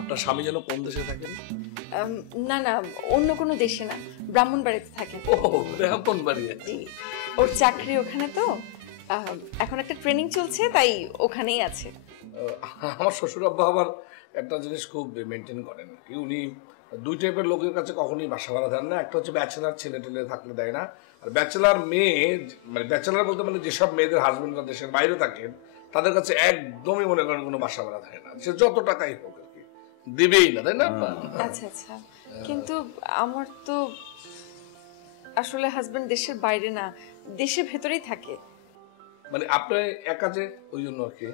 আপনার স্বামী যেন কোন দেশে থাকেন? না না, অন্য কোনো দেশে না, ব্রাহ্মণবাড়িতে থাকেন। ও, ব্রাহ্মণবাড়ি। ওর চাকরি ওখানে, তো এখন একটা ট্রেনিং চলছে, তাই ওখানেই আছে। আমার শ্বশুর আব্বা আবার একটা জিনিস খুব মেনটেন করেন কি, উনি দুই টাইপের লোকের কাছে কখনোই বাসা ভাড়া দেন না। একটা হচ্ছে ব্যাচেলার ছেলে টেলে থাকলে দেয় না, আর ব্যাচেলার মেয়ে, মানে ব্যাচেলার বলতে মানে যেসব মেয়েদের হাজবেন্ডরা দেশের বাইরে থাকেন তাদের কাছে একদমই মনে করেন কোনো বাসা ভাড়া দেয় না, সে যত টাকাই হোক আর কি দিবেই না, তাই না? আচ্ছা আচ্ছা, কিন্তু আমার তো আসলে হাজবেন্ড দেশের বাইরে না, দেশের ভেতরেই থাকে। মানে আপনি একা যে, ওই জন্য আর কি?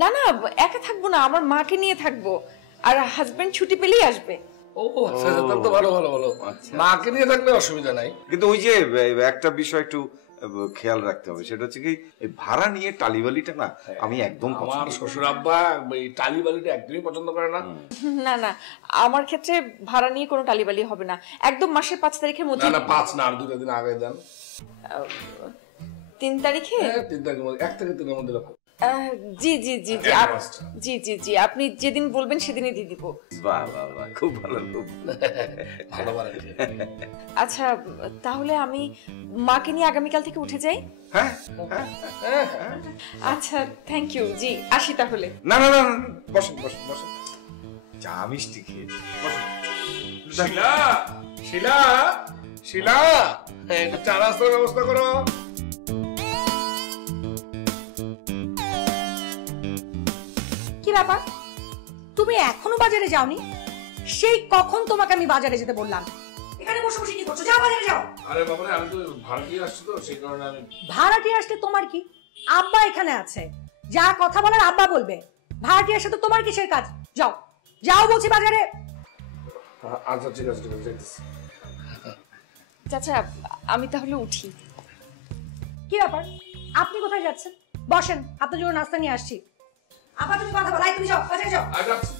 না না, একা থাকবো না, আমার মাকে নিয়ে থাকবো, আর হাজবেন্ড ছুটি পেলেই আসবে। ও আচ্ছা, তাহলে তো ভালো ভালো ভালো। মাকে নিয়ে থাকলে অসুবিধা নাই, কিন্তু ওই যে একটা বিষয় একটু খেয়াল রাখতে হবে, সেটা হচ্ছে কি এই ভাড়া নিয়ে টালিবালিটা না আমি একদম, আমার শ্বশুর আব্বা এই টালিবালিটা একদমই পছন্দ করে না। না না, আমার ক্ষেত্রে ভাড়া নিয়ে কোনো টালিবালি হবে না, একদম মাসের 5 তারিখের মধ্যে। না না, 5 না, আর 2 দিন আগে দেন। 3 তারিখে? 3 তারিখের মধ্যে, 1 থেকে 3 এর মধ্যে রাখো। জি জি জি জি, জি জি জি, আপনি যেদিন বলবেন সেদিনই দিয়ে দিব। বাহ বাহ বাহ, খুব ভালো, খুব ভালো ভালো। আচ্ছা, তাহলে আমি মাকে নিয়ে আগামীকাল থেকে উঠে যাই। হ্যাঁ, আচ্ছা, থ্যাংক ইউ জি, আসি তাহলে। না না না, বসেন বসেন বসেন, চা মিষ্টি খেয়েছি, বসেন। শিলা, শিলা, শিলা, একটু চা নাস্তার ব্যবস্থা করো। কি ব্যাপার, তুমি এখনো বাজারে যাওনি? সেই কখন তোমাকে আমি বাজারে যেতে বললাম, এখানে বসে বসে কি করছো? যাও বাজারে যাও। আরে বাবা রে, আমি তো ভাড়াটিয়া আসছি, তো সেই কারণে আমি। ভাড়াটিয়া আসলে তোমার কি? আব্বা এখানে আছে, যা কথা বলার আব্বা বলবে। ভাড়াটিয়ার সাথে তোমার কিসের কাজ? যাও যাও বলছি বাজারে। আচ্ছা ঠিক আছে, ঠিক আছে, যাইতেছি। চাচা, আমি তাহলে উঠি। কি ব্যাপার, আপনি কোথায় যাচ্ছেন? বসেন, আপনার জন্য নাস্তা নিয়ে আসছি। আবার তুমি কথা বলাই, তুমি যাও বাজারে যাও। আচ্ছা।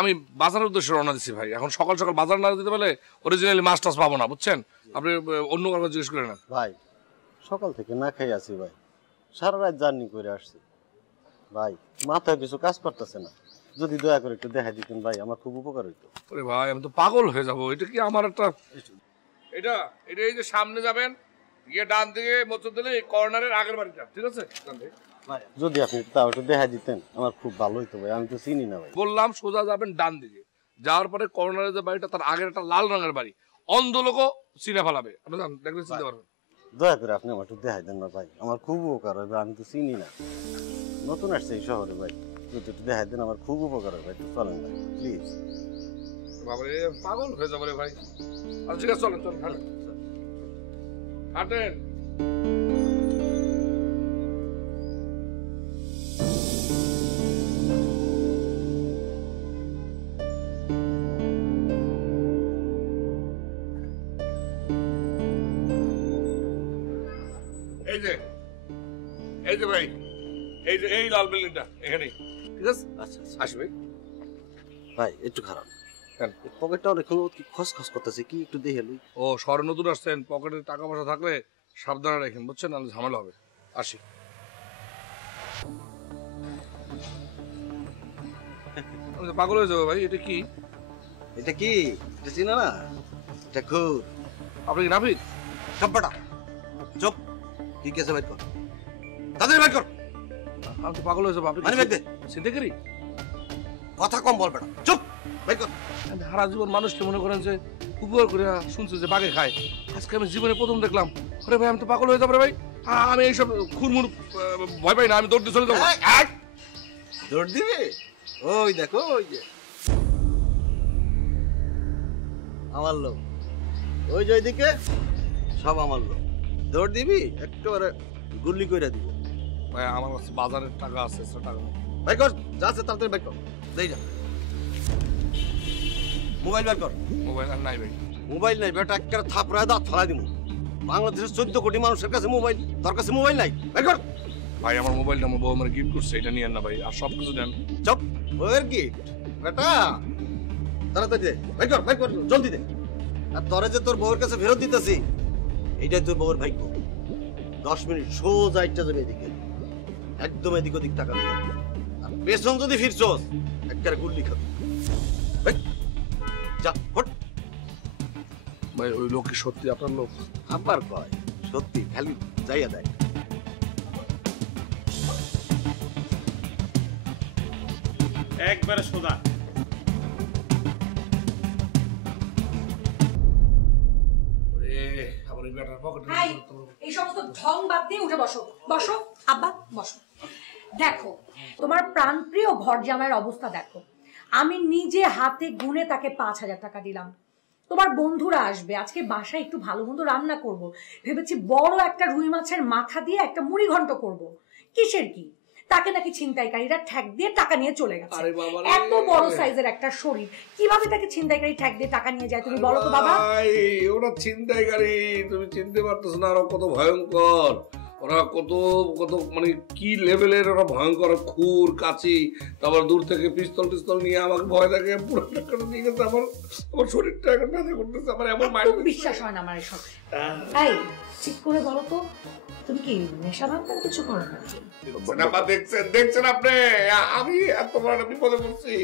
আমি বাজারের উদ্দেশ্যে রওনা দিচ্ছি ভাই, এখন সকাল সকাল বাজার না দিতে পারলে অরিজিনালি মাছ টাছ পাবো না, বুঝছেন? আপনি অন্য কারো জিজ্ঞেস করে নেন। ভাই সকাল থেকে না খাই আছি ভাই, সারা রাত জার্নি করে আসছি ভাই, মাথায় কিছু কাজ করতেছে না, যদি দয়া করে একটু দেখা দিতেন ভাই আমার খুব উপকার হইতো। আরে ভাই, আমি তো পাগল হয়ে যাবো। এটা কি আমার একটা, এটা এটা এই যে সামনে যাবেন, গিয়ে ডান দিকে মোচড় দিলে এই কর্নারের আগের বাড়িটা, ঠিক আছে? যদি আপনি তাও একটু দেখা দিতেন আমার খুব ভালো হইতো ভাই, আমি তো চিনি না ভাই। বললাম সোজা যাবেন ডান দিকে, যাওয়ার পরে কর্নারের যে বাড়িটা তার আগের একটা লাল রঙের বাড়ি, অন্ধ লোকও চিনে ফেলাবে, আপনি জান, দেখলে চিনতে পারবেন। দয়া করে আপনি আমার একটু দেখা দেন না ভাই, আমার খুব উপকার হবে, আমি তো চিনি না, নতুন আসছে এই শহরে ভাই, যদি একটু দেখা দেন আমার খুব উপকার হবে, একটু চলেন ভাই প্লিজ। বাবারে পাগল হয়ে যাবো রে ভাই। আচ্ছা ঠিক আছে, চলেন চলেন, হাঁটেন হাঁটেন। এই যে এই যে ভাই, এই যে এই লাল বিল্ডিংটা এখানেই, ঠিক আছে? আচ্ছা আচ্ছা আসবে ভাই, একটু খারাপ পকেটটা অনেকক্ষণ কি খসখস করতেছে, কি একটু দেখে লই। ও শহরে নতুন আসছেন, পকেটে টাকা পয়সা থাকলে সাবধানে রাখেন, বুঝছেন, নাহলে ঝামেলা হবে। আসি। আমি তো পাগল হয়ে যাবো ভাই, এটা কি? এটা কি? এটা চিনা না? এটা খুব আপনি কি নাপিত? কাপড়া চুপ। ঠিক আছে, বাইট কর, তাদের বাইট কর। আমি তো পাগল হয়ে যাবো। আপনি মানে বাইট দে। চিন্তা করি কথা কম বল বেটা, চুপ বাইট কর। সারা জীবন মানুষকে মনে করেন যে উপকার করে শুনছে যে বাঘে খায়, আজকে আমি জীবনে প্রথম দেখলাম। আরে ভাই আমি তো পাগল হয়ে যাবো রে ভাই। আমি এইসব খুনমুন ভয় পাই না, আমি দৌড় দিয়ে চলে যাবো। দৌড় দিবি? ওই দেখো, ওই যে আমার লোক, ওই যে ওইদিকে সব আমার লোক। দৌড় দিবি, একেবারে গুল্লি করে দিব। ভাই আমার কাছে বাজারের টাকা আছে, টাকা বাইট কর, যা আছে তাড়াতাড়ি বাইট কর। দেই যা, মোবাইল বের কর। মোবাইল আর নাই ভাই। মোবাইল নাই বেটা, একেবারে থাপড়ায় দাঁত ফেলাই দিব। বাংলাদেশের 14 কোটি মানুষের কাছে মোবাইল, তোর কাছে মোবাইল নাই? বের কর। ভাই আমার মোবাইলটা আমার বউ আমার গিফট করছে, এটা নিয়েন না ভাই, আর সব কিছু দেন। চুপ, ওর কি বেটা, তাড়াতাড়ি দে, বাইট কর, বাইট কর, জলদি দে। আর তোরে যে তোর বউয়ের কাছে ফেরত দিতেছি, এইটাই তোর বউয়ের ভাগ্য। 10 মিনিট সোজা আইটা যাবে এদিকে, একদম এদিক ওদিক টাকা দিবে। আর পেছন যদি ফিরছস, একেবারে গুল্লি খাবি। যা, হট। ভাই ওই লোক কি সত্যি আপনার লোক? আবার কয় সত্যি, খালি যাইয়া দেয়। একবারে সোজা। হাই, এই সমস্ত ঢং বাদ দিয়ে উঠে বসো। বসো আব্বা, বসো। দেখো তোমার প্রাণপ্রিয় ঘর জামাইয়ের অবস্থা দেখো। আমি নিজে হাতে গুনে তাকে 5,000 টাকা দিলাম। তোমার বন্ধুরা আসবে, আজকে বাসায় একটু ভালো মন্দ রান্না করব। ভেবেছি বড় একটা রুই মাছের মাথা দিয়ে একটা মুড়ি ঘন্ট করব। কিসের কি? তাকে নাকি ছিনতাইকারীরা ঠ্যাক দিয়ে টাকা নিয়ে চলে গেছে। এত বড় সাইজের একটা শরীর, কিভাবে তাকে ছিনতাইকারী ঠ্যাক দিয়ে টাকা নিয়ে যায় তুমি বলো তো বাবা? ওরা ছিনতাইকারী, তুমি চিনতে পারতেছো না ওরা কত ভয়ঙ্কর। ওরা কত কত মানে কি লেভেলের, ওরা ভয়ঙ্কর। খুর কাচি, তারপর দূর থেকে পিস্তল টিস্তল নিয়ে আমাকে ভয় দেখে পুরো টাকাটা নিয়ে গেছে। আমার শরীরটা এখন ব্যথা করতেছে, আমার এমন মাইন্ড বিশ্বাস হয় না আমার এসব। এই ঠিক করে বলো তো, তুমি কি নেশা ভাঙতাম কিছু করো না? দেখছেন আপনি, আমি এত বড় বিপদে পড়ছি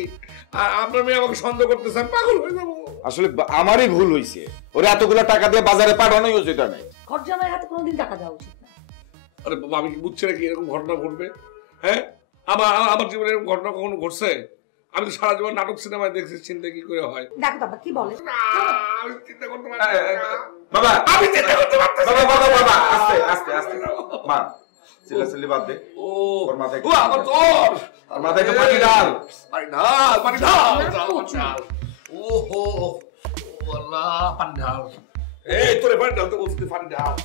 আর আপনার মেয়ে আমাকে সন্দেহ করতেছেন, পাগল হয়ে যাবো। আসলে আমারই ভুল হয়েছে, ওরা এতগুলো টাকা দিয়ে বাজারে পাঠানোই উচিত নাই। ঘর জামাইয়ের হাতে কোনোদিন টাকা দেওয়া উচিত না। আরে বাবা, আমি কি বুঝছি নাকি এরকম ঘটনা ঘটবে? হ্যাঁ, আমার জীবনে এরকম ঘটনা কখনো ঘটছে? আমি তো সারা জীবন নাটক সিনেমায় দেখছি চিন্তা কি করে হয়। দেখো বাবা কি বলে। আমি চিন্তা করতে পারছি বাবা, আমি চিন্তা করতে পারতেছি বাবা আস্তে আস্তে আস্তে মা, চিল্লাচিল্লি বাদ দে। ও ওর মাথায় ও আমার তোর আর মাথায় একটু পানি ঢাল, পানি ঢাল, পানি ঢাল, ঢাল। ওহো আল্লাহ, পানি ঢাল। এই তোরে পানি ঢালতে বলছি, পানি ঢাল।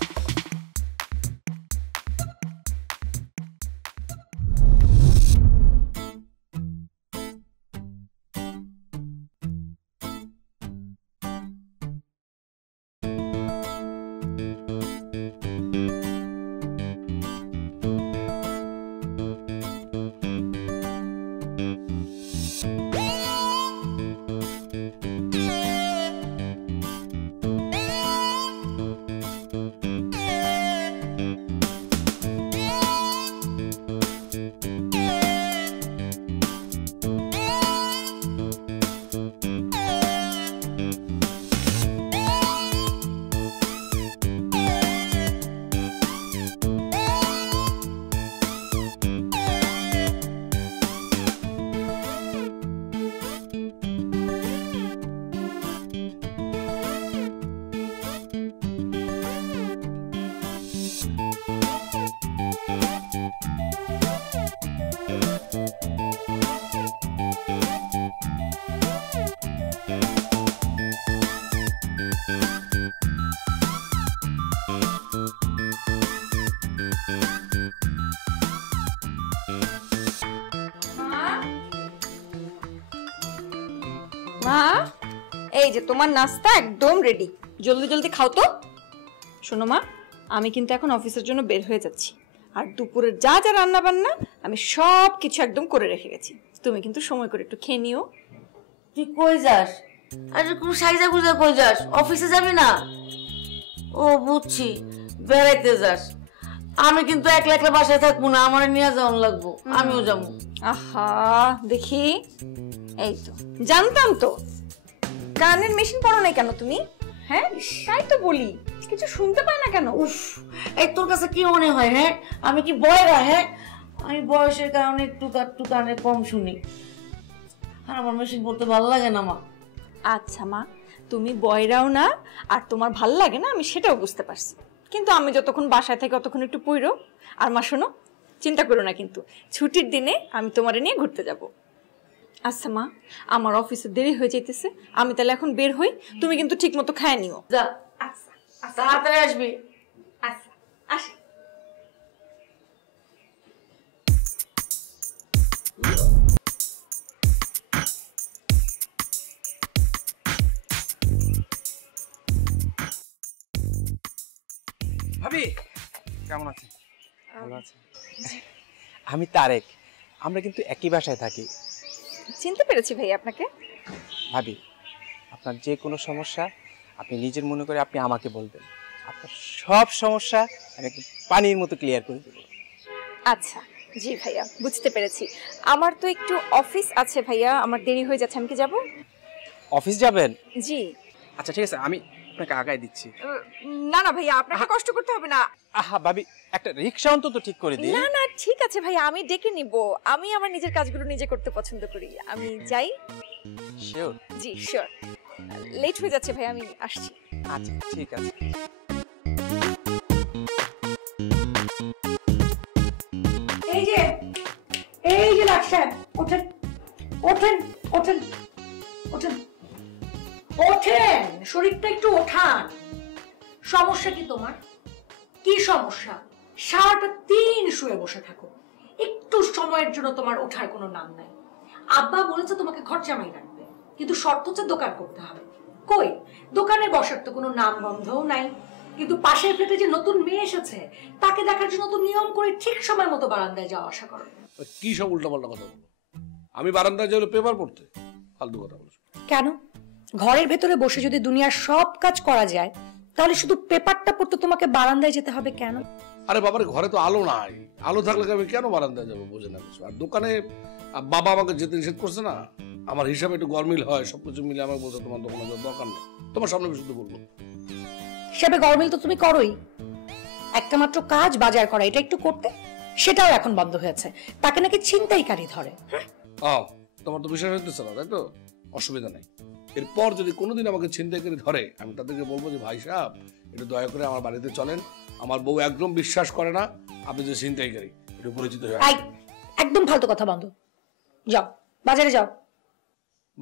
মা, এই যে তোমার নাস্তা একদম রেডি, জলদি জলদি খাও তো। শোনো মা, আমি কিন্তু এখন অফিসের জন্য বের হয়ে যাচ্ছি, আর দুপুরের যা যা রান্না বান্না আমি সব কিছু একদম করে রেখে গেছি। তুমি কিন্তু সময় করে একটু খেয়ে নিও। তুই কই যাস? আরে কোন সাইজা গুজা কই যাস? অফিসে যাবি না? ও বুঝছি, বেড়াইতে যাস। আমি কিন্তু একলা একলা বাসায় থাকবো না, আমার নিয়ে যাওয়ান লাগবো, আমিও যাবো। আহা দেখি, এই তো জানতাম তো। কানের মেশিন পরো নাই কেন তুমি? হ্যাঁ তাই তো বলি, কিছু শুনতে পায় না কেন? উফ, এই তোর কাছে কি মনে হয়? হ্যাঁ আমি কি বয়রা? হ্যাঁ আমি বয়সের কারণে একটু কানে কম শুনি, আর আমার মেশিন পড়তে ভালো লাগে না মা। আচ্ছা মা, তুমি বয়রাও না আর তোমার ভাল লাগে না, আমি সেটাও বুঝতে পারছি, কিন্তু আমি যতক্ষণ বাসায় থাকি ততক্ষণ একটু পইরো। আর মা শোনো, চিন্তা করো না, কিন্তু ছুটির দিনে আমি তোমারে নিয়ে ঘুরতে যাব। আচ্ছা মা, আমার অফিসে দেরি হয়ে যাইতেছে, আমি তাহলে এখন বের হই, তুমি কিন্তু ঠিক মতো খায় নিও। যা, আচ্ছা তাড়াতাড়ি আসবি। আচ্ছা আসি। ভাবি কেমন আছেন? ভালো আছেন? আমি তারেক, আমরা কিন্তু একই বাসায় থাকি। চিনতে পেরেছি ভাই আপনাকে। ভাবি, আপনার যে কোনো সমস্যা আপনি নিজের মনে করে আপনি আমাকে বলবেন, আপনার সব সমস্যা আমি একটু পানির মতো ক্লিয়ার করে দেবো। আচ্ছা জি ভাইয়া, বুঝতে পেরেছি। আমার তো একটু অফিস আছে ভাইয়া, আমার দেরি হয়ে যাচ্ছে, আমি কি যাব? অফিস যাবেন? জি। আচ্ছা ঠিক আছে, আমি আপনাকে আগায় দিচ্ছি। না না ভাইয়া, আপনাকে কষ্ট করতে হবে না। আহা ভাবি, একটা রিক্সা অন্তত ঠিক করে দিই। না না ঠিক আছে ভাইয়া, আমি ডেকে নিব। আমি আমার নিজের কাজগুলো নিজে করতে পছন্দ করি। আমি যাই। শিওর? জি শিওর। লেট হয়ে যাচ্ছে ভাই, আমি আসছি। আচ্ছা ঠিক আছে। এই যে লাট সাহেব, ওঠেন ওঠেন ওঠেন ওঠেন ওঠেন, শরীরটা একটু ওঠান। সমস্যা কি তোমার? কি সমস্যা? সারাটা দিন শুয়ে বসে থাকো, একটু সময়ের জন্য তোমার ওঠার কোনো নাম নাই। আব্বা বলেছে তোমাকে ঘর জামাই রাখবে, কিন্তু শর্ত হচ্ছে দোকান করতে হবে। কই, দোকানে বসার তো কোনো নাম গন্ধও নাই। কিন্তু পাশের ফ্ল্যাটে যে নতুন মেয়ে এসেছে, তাকে দেখার জন্য তো নিয়ম করে ঠিক সময় মতো বারান্দায় যাওয়া আসা করো। কি সব উল্টাপাল্টা কথা বলো? আমি বারান্দায় যাই পেপার পড়তে? ফালতু কথা বলছো কেন? ঘরের ভেতরে বসে যদি দুনিয়ার সব কাজ করা যায়, তাহলে শুধু পেপারটা পড়তে তোমাকে বারান্দায় যেতে হবে কেন? আরে বাবার, ঘরে তো আলো নাই, আলো থাকলে আমি কেন বারান্দায় যাবো? বোঝে না কিছু। আর দোকানে বাবা আমাকে যেতে নিষেধ করছে না, আমার হিসাবে একটু গরমিল হয়, সবকিছু মিলে আমাকে বলছে তোমার দোকানে যাওয়ার দরকার নেই, তোমার সামনে শুধু বলবো। হিসাবে গরমিল তো তুমি করোই, একটা মাত্র কাজ বাজার করা, এটা একটু করতে, সেটাও এখন বন্ধ হয়েছে। তাকে নাকি ছিনতাইকারী ধরে। তোমার তো বিশ্বাস হইতেছে না, তাই তো? অসুবিধা নাই। এরপর যদি কোনোদিন আমাকে ছিনতাইকারী ধরে, আমি তাদেরকে বলবো যে ভাই সাহেব, একটু দয়া করে আমার বাড়িতে চলেন, আমার বউ একদম বিশ্বাস করে না আপনি যে ছিনতাইকারী, একটু পরিচিত হয়ে। একদম ফালতু কথা বন্ধ, যাও বাজারে যাও।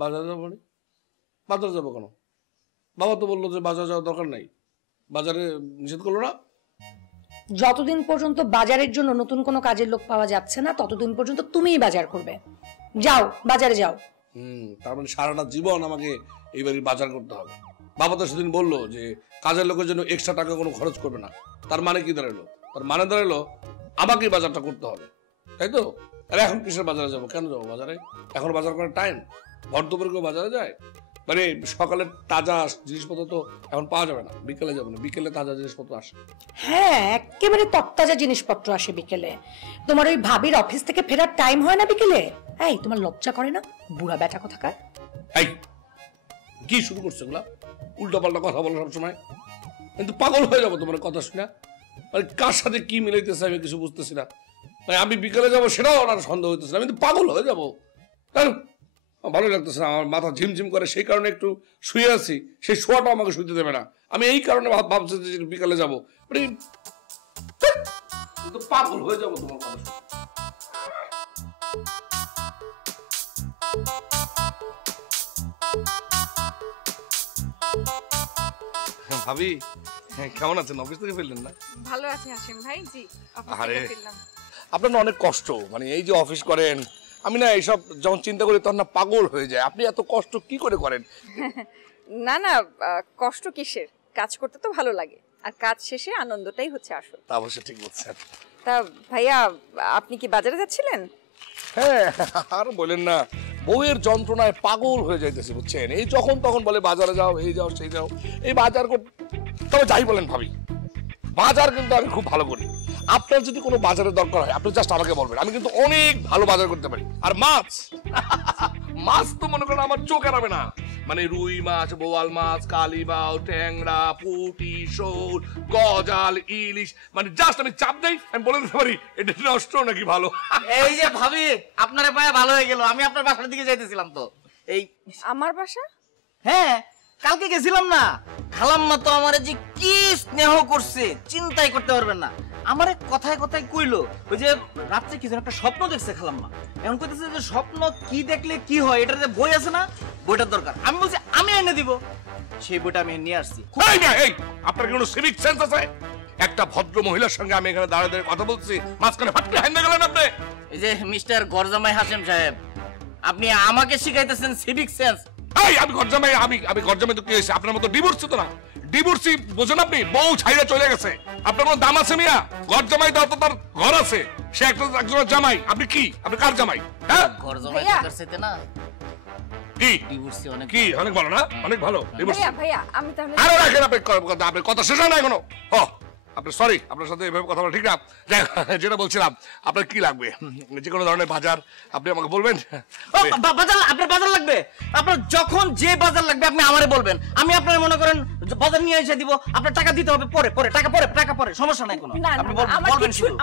বাজারে যাবো? বাজারে যাবো কেন? বাবা তো বললো যে বাজারে যাওয়ার দরকার নাই, বাজারে নিষেধ করলো না। যতদিন পর্যন্ত বাজারের জন্য নতুন কোনো কাজের লোক পাওয়া যাচ্ছে না, ততদিন পর্যন্ত তুমিই বাজার করবে। যাও বাজারে যাও। তার মানে সারাটা জীবন আমাকে এই বাড়ির বাজার করতে হবে? বাবা তো সেদিন বললো যে কাজের লোকের জন্য এক্সট্রা টাকা কোনো খরচ করবে না। তার মানে কি দাঁড়ালো? তার মানে দাঁড়ালো আমাকেই বাজারটা করতে হবে, তাই তো? আর এখন কিসের বাজারে যাবো? কেন যাবো বাজারে? এখন বাজার করার টাইম? ভর দুপুরে কেউ বাজারে যায়? মানে সকালের তাজা জিনিসপত্র তো এখন পাওয়া যাবে না, বিকেলে যাবো না, বিকেলে তাজা জিনিসপত্র আসে। হ্যাঁ, একেবারে তত্তাজা জিনিসপত্র আসে বিকেলে। তোমার ওই ভাবির অফিস থেকে ফেরার টাইম হয় না বিকেলে? এই তোমার লজ্জা করে না, বুড়া বেটা কোথাকার? এই কি শুরু করছে এগুলা? উল্টো পাল্টা কথা বলো সবসময়, কিন্তু পাগল হয়ে যাবো তোমার কথা শুনে। মানে কার সাথে কি মিলাইতেছে আমি কিছু বুঝতেছি না। মানে আমি বিকেলে যাবো সেটাও ওনার সন্দেহ হইতেছে না, আমি তো পাগল হয়ে যাবো। ভালো লাগতেছে না, আমার মাথা ঝিমঝিম করে, সেই কারণে একটু শুয়ে আছি। সেই শোয়াটাও আমাকে শুইতে দেবে না, আমি এই কারণে ভাবছি যে বিকালে যাবো। মানে পাগল হয়ে যাবো তোমার কথা শুনে। ভাবি কেমন আছেন? অফিস থেকে ফিরলেন না? ভালো আছি হাসিম ভাই। জি, আরে আপনার না অনেক কষ্ট, মানে এই যে অফিস করেন, আমি না এইসব যখন চিন্তা করি তখন না পাগল হয়ে যায়। আপনি এত কষ্ট কি করে করেন? না না, কষ্ট কিসের? কাজ করতে তো ভালো লাগে, আর কাজ শেষে আনন্দটাই হচ্ছে আসল। তা অবশ্য ঠিক বলছেন। তা ভাইয়া, আপনি কি বাজারে যাচ্ছিলেন? হ্যাঁ, আর বলেন না, বউয়ের যন্ত্রণায় পাগল হয়ে যাইতেছে বুঝছেন। এই যখন তখন বলে বাজারে যাও, এই যাও সেই যাও, এই বাজার তবে যাই বলেন ভাবি, বাজার কিন্তু আমি খুব ভালো করি। আপনার যদি কোনো বাজারের দরকার হয় আপনি জাস্ট আমাকে বলবেন, আমি কিন্তু অনেক ভালো বাজার করতে পারি। আর মাছ মাছ তো মনে করেন আমার চোখ এড়াবে না, মানে রুই মাছ, বোয়াল মাছ, কালিবাউ, ট্যাংরা, পুঁটি, শোল, গজাল, ইলিশ, মানে জাস্ট আমি চাপ দেই, আমি বলে দিতে পারি এটা নষ্ট নাকি ভালো। এই যে ভাবি আপনার পায়ে ভালো হয়ে গেল, আমি আপনার বাসার দিকে যাইতেছিলাম তো। এই আমার বাসা? হ্যাঁ কালকে গেছিলাম না, খালাম্মা তো আমারে যে কি স্নেহ করছে চিন্তাই করতে পারবেন না। আমারে কথায় কথায় কইলো ওই যে রাত্রে কিছু একটা স্বপ্ন দেখছে খালাম্মা, এখন কইতেছে যে স্বপ্ন কি দেখলে কি হয়, এটার যে বই আছে না, বইটার দরকার। আমি বলছি আমি এনে দিব, সেই বইটা আমি নিয়ে আসছি। এই আপনার কি কোনো সিভিক সেন্স আছে? একটা ভদ্র মহিলার সঙ্গে আমি এখানে দাঁড়িয়ে দাঁড়িয়ে কথা বলছি, মাঝখানে ফাটকে হ্যান্ডে গেলেন আপনি। এই যে মিস্টার গরজামাই হাশেম সাহেব, আপনি আমাকে শিখাইতেছেন সিভিক সেন্স? আমি গরজামাই, আমি গরজামাই তো কি হয়েছে? আপনার মতো ডিভোর্সি তো না, ডিভোর্সি বোঝেন আপনি, বউ ছাইরা চলে গেছে, আপনার কোনো দাম আছে মিয়া? গরজামাই তো তার ঘর আছে, সে একজনের জামাই, আপনি কি, আপনি কার জামাই? হ্যাঁ গরজামাই করতে না কি ডিভোর্সি অনেক কি অনেক ভালো না, অনেক ভালো ডিভোর্স। ভাইয়া আমি তাহলে আরে রাখেন, আপনি কথা শেষ হয় না এখনো। আপনি সরি, আপনার সাথে এভাবে কথা বলা ঠিক না। যেটা বলছিলাম, আপনার কি লাগবে, যে কোনো ধরনের বাজার আপনি আমাকে বলবেন। বাজার আপনার বাজার লাগবে, আপনার যখন যে বাজার লাগবে আপনি আমারে বলবেন, আমি আপনার মনে করেন বাজার নিয়ে এসে দিব, আপনার টাকা দিতে হবে পরে, টাকা পরে সমস্যা নাই কোনো। না আপনি বলবেন,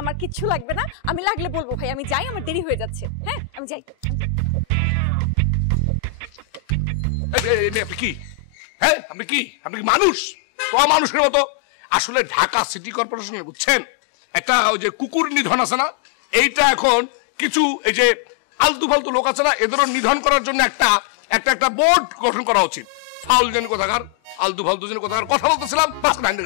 আমার কিচ্ছু লাগবে না, আমি লাগলে বলবো। ভাই আমি যাই, আমার দেরি হয়ে যাচ্ছে। হ্যাঁ আমি যাই। আপনি কি, হ্যাঁ আপনি কি মানুষ তো মানুষের মতো? আসলে ঢাকা সিটি কর্পোরেশনের বুঝছেন একটা ওই যে কুকুর নিধন আছে না, এইটা এখন কিছু এই যে আলতু ফালতু লোক আছে না, এদেরও নিধন করার জন্য একটা বোর্ড গঠন করা উচিত। ফাউল জেন কোথাকার, আলতু ফালতু জেন কোথাকার কথা বলতেছিলাম।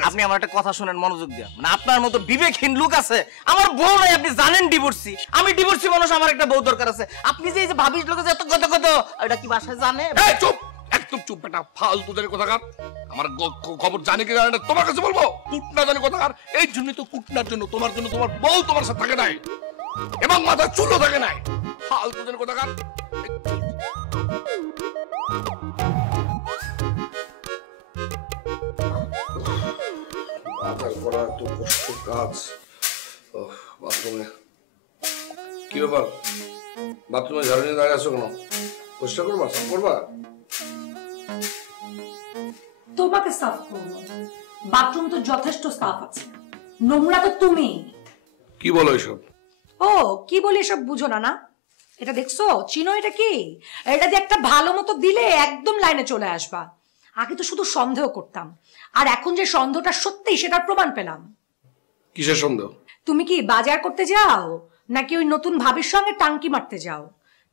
আপনি আমার একটা কথা শুনেন মনোযোগ দিয়ে, মানে আপনার মতো বিবেকহীন লোক আছে, আমার বউ নাই, আপনি জানেন ডিভোর্সি, আমি ডিভোর্সি মানুষ, আমার একটা বউ দরকার আছে। আপনি যে ভাবিস লোক এত কত এটা কি বাসায় জানে? চুপ, একদম চুপ বেটা, ফালতু জানি কোথাকার, আমার খবর জানি কি জানে না তোমার কাছে বলবো? কুটনা জানি কোথাকার, এই জন্যই তো কুটনার জন্য তোমার বউ তোমার সাথে থাকে নাই এবং মাথায় চুলও থাকে নাই, ফালতু জানি কোথাকার। বাজার করা এত কষ্টের কাজ। বাথরুমে কি ব্যাপার, বাথরুমে ঝাড়ু নিয়ে দাঁড়িয়ে আছো কেন? পরিষ্কার করবা, সাফ করবা? তোমাকে সাফ করবো, বাথরুম তো যথেষ্ট সাফ আছে, নোংরা তো তুমি। কি বলো এসব? ও কি বলি এসব বুঝো না? না এটা দেখছো চিনো, এটা কি, এটা দিয়ে একটা ভালো মতো দিলে একদম লাইনে চলে আসবা। আগে তো শুধু সন্দেহ করতাম, আর এখন যে সন্দেহটা সত্যি সেটার প্রমাণ পেলাম। কিসের সন্দেহ? তুমি কি বাজার করতে যাও নাকি ওই নতুন ভাবির সঙ্গে টাঙ্কি মারতে যাও?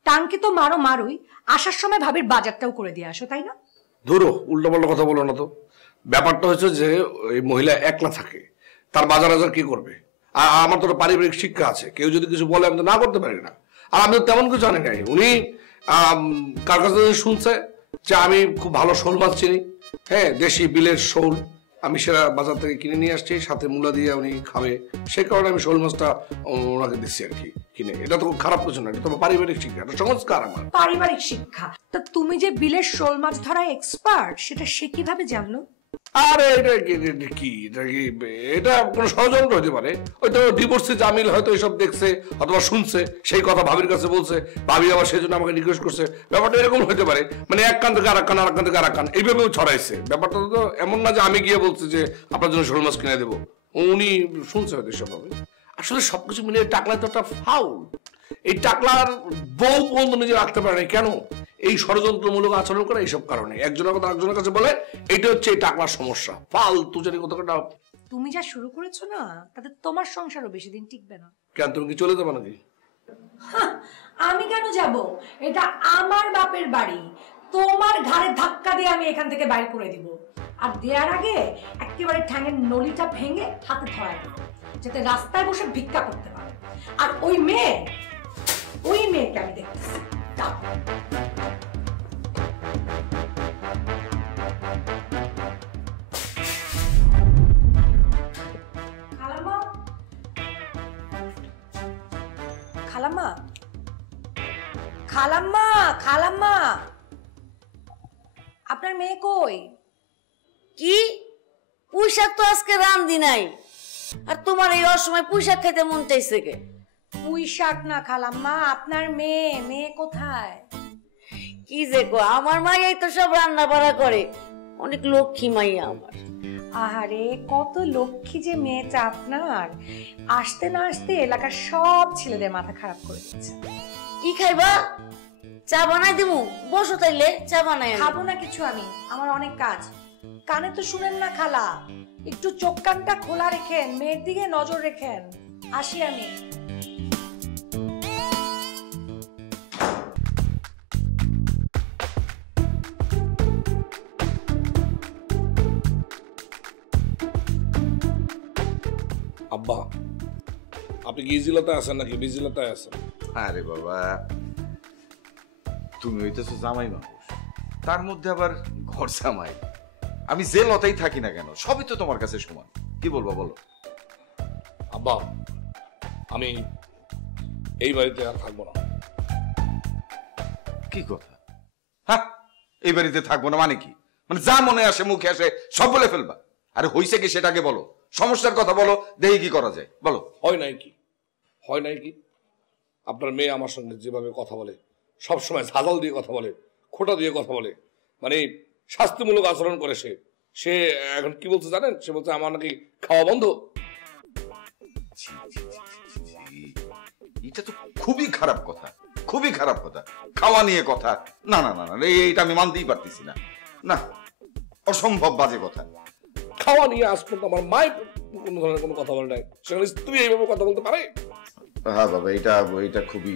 টাঙ্কি তো মারোই, আসার সময় ভাবির বাজারটাও করে দিয়ে আসো, তাই না? ধরো উল্টাপাল্টা কথা বলো না তো। ব্যাপারটা হচ্ছে যে এই মহিলা একলা থাকে, তার বাজার কি করবে? আর আমার তো পারিবারিক শিক্ষা আছে, কেউ যদি কিছু বলে আমি তো না করতে পারি না। আর আমি তো তেমন কিছু জানি নাই। উনি কার কাছে শুনছে যে আমি খুব ভালো শোল মাছ চিনি, হ্যাঁ দেশি বিলের শোল, আমি সেটা বাজার থেকে কিনে নিয়ে আসছি, সাথে মূলা দিয়ে উনি খাবে, সেই কারণে আমি শোল মাছটা ওনাকে দিচ্ছি আর কি কিনে। এটা তো খারাপ কিছু না, এটা তো পারিবারিক শিক্ষা, এটা সংস্কার আমার। পারিবারিক শিক্ষা? তো তুমি যে বিলের শোল মাছ ধরায় এক্সপার্ট, সেটা সে কিভাবে জানলো? আরে এটা কি এটা কোনো ষড়যন্ত্র হতে পারে। হয়তো ডিভোর্সে জামিল হয়তো এসব দেখছে অথবা শুনছে, সেই কথা ভাবির কাছে বলছে, ভাবি আবার সেই জন্য আমাকে রিকোয়েস্ট করছে। ব্যাপারটা এরকম হতে পারে, মানে এক কান থেকে আর এক কান, আর এক কান থেকে আর এক কান, এইভাবেও ছড়াইছে। ব্যাপারটা তো এমন না যে আমি গিয়ে বলছি যে আপনার জন্য শোল মাছ কিনে দেবো, উনি শুনছে হয়তো এসব ভাবে। আসলে সবকিছু মিলে টাকলা তো একটা ফাউল। এই টাকলার বউ পর্যন্ত নিজে রাখতে পারে না কেন? এই ষড়যন্ত্রমূলক আচরণ করে এইসব কারণে একজনের কথা আরেকজনের কাছে বলে, এইটা হচ্ছে এই টাকলার সমস্যা। ফালতু জানি কোথাও। তুমি যা শুরু করেছো না, তাতে তোমার সংসারও বেশি দিন টিকবে না। কেন, তুমি কি চলে যাবে নাকি? আমি কেন যাব? এটা আমার বাপের বাড়ি, তোমার ঘাড়ে ধাক্কা দিয়ে আমি এখান থেকে বাইর করে দিব। আর দেওয়ার আগে একেবারে ঠ্যাঙের নলিটা ভেঙে হাতে ধরায় দেব, যাতে রাস্তায় বসে ভিক্ষা করতে পারে। আর ওই মেয়েকে আমি দেখতেছি। খালাম্মা, খালাম্মা, খালাম্মা, আপনার মেয়ে কই? কি পুঁই শাক তো আজকে রান্ধি নাই, আর তোমার এই অসময় পুঁই শাক খেতে মন চাইছে কে? পুঁই শাক না খালাম্মা, আপনার মেয়ে। মেয়ে কোথায়? কি যে গো, আমার মাইয়াই তো সব রান্না বাড়া করে, অনেক লক্ষ্মী মাইয়া আমার। আহারে কত লক্ষ্মী যে মেয়েটা আপনার, আসতে না আসতে এলাকার সব ছেলেদের মাথা খারাপ করে দিচ্ছে। কি খাইবা? চা বানাই দিমু, বসো তাইলে চা বানাই। খাবো না কিছু আমি, আমার অনেক কাজ। কানে তো শুনেন না খালা, একটু চোখ কানটা খোলা রেখেন, মেয়ের দিকে নজর রেখেন। আসি আমি। আব্বা, আপনি কি ইজিলতায় আছেন নাকি বিজিলতায় আছেন? আরে বাবা, তুমি হইতেছো জামাই মানুষ, তার মধ্যে আবার ঘর জামাই। আমি যে লতাই থাকি না কেন, সবই তো তোমার কাছে সমান। কি বলবো বলো? আব্বা, আমি এই বাড়িতে আর থাকবো না। কি কথা? হ্যাঁ, এই বাড়িতে থাকবো না মানে কি? মানে যা মনে আসে মুখে আসে সব বলে ফেলবা? আরে হইছে কি সেটাকে বলো, সমস্যার কথা বলো, দেখি কি করা যায় বলো। হয় নাই কি? হয় নাই কি? আপনার মেয়ে আমার সঙ্গে যেভাবে কথা বলে, সবসময় ঝাঁঝাল দিয়ে কথা বলে, খোঁটা দিয়ে কথা বলে, মানে শাস্তিমূলক আচরণ করে সে এখন কি বলতে জানেন? সে বলছে আমার নাকি খাওয়া বন্ধ। এটা তো খুবই খারাপ কথা, খুবই খারাপ কথা। খাওয়া নিয়ে কথা? না না না না, এইটা আমি মানতেই পারতেছি না। না, অসম্ভব বাজে কথা। খাওয়া নিয়ে আজ পর্যন্ত আমার মায়ের কোনো ধরনের কোনো কথা বলে নাই, সেখানে তুমি এইভাবে কথা বলতে পারে? হ্যাঁ বাবা, এটা খুবই